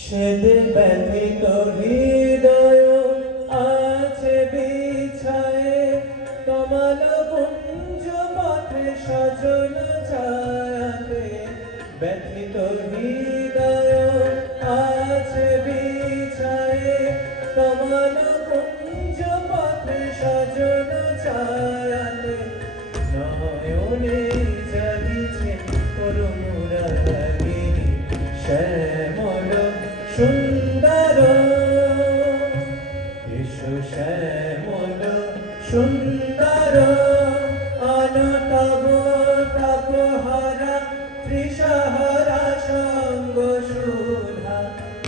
সেদে ব্যথিত হৃদয় আছে বিছায়ে কমল কুঞ্জ পথে সজন ছায়াতে ব্যথিত হৃদয় আছে বিছায়ে কমল কুঞ্জ পথে সজন ছায়াতে নয়নে জাগিছে করুণারাগিনী শ্যামল সুন্দর এসো শ্যামল সুন্দর অনতব তপহরা ত্রিশহরা সঙ্গ সুধা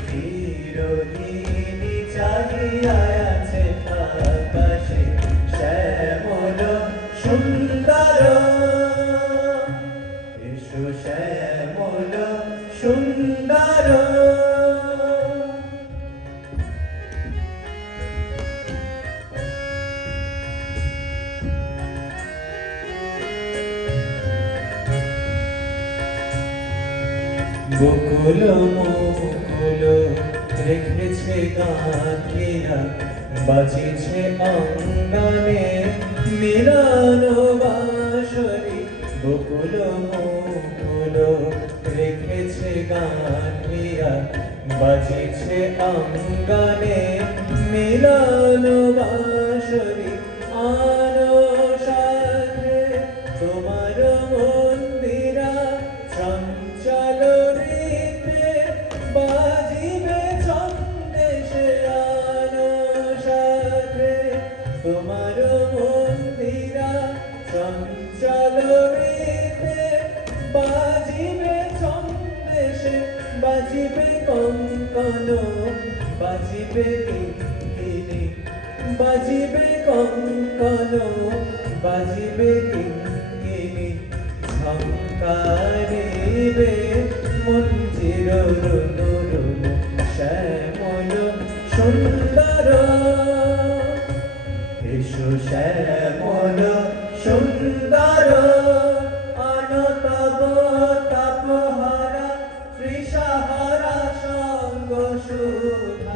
বিরোহিণী চাহিয়া আছে আকাশে শ্যামল সুন্দর এসো শ্যামল সুন্দর বকুল মুকুল রেখেছে গাঁথিয়া বাজিছে অঙ্গনে মিলন বাঁশরি বকুল মুকুল রেখেছে গাঁথিয়া বাজিছে অঙ্গনে মিলন বাঁশরি আনো সাথে তোমার মন্দিরা চঞ্চল রীতে বাজিবে ছন্দেশে আনো সাথে তোমার মন্দিরা চঞ্চল রীতে বাজিবে ছন্দেশে বাজিবে কঙ্কন বাজিবে কিঙ্কিণী বাজিবে কঙ্কন বাজিবে কিঙ্কিণী ঝঙ্কারিবে মঞ্জির রুনু রুনু শ্যামল সুন্দর এসো শ্যামল সুন্দর অনতব তপহরা ত্রিশহরা সঙ্গ সুধা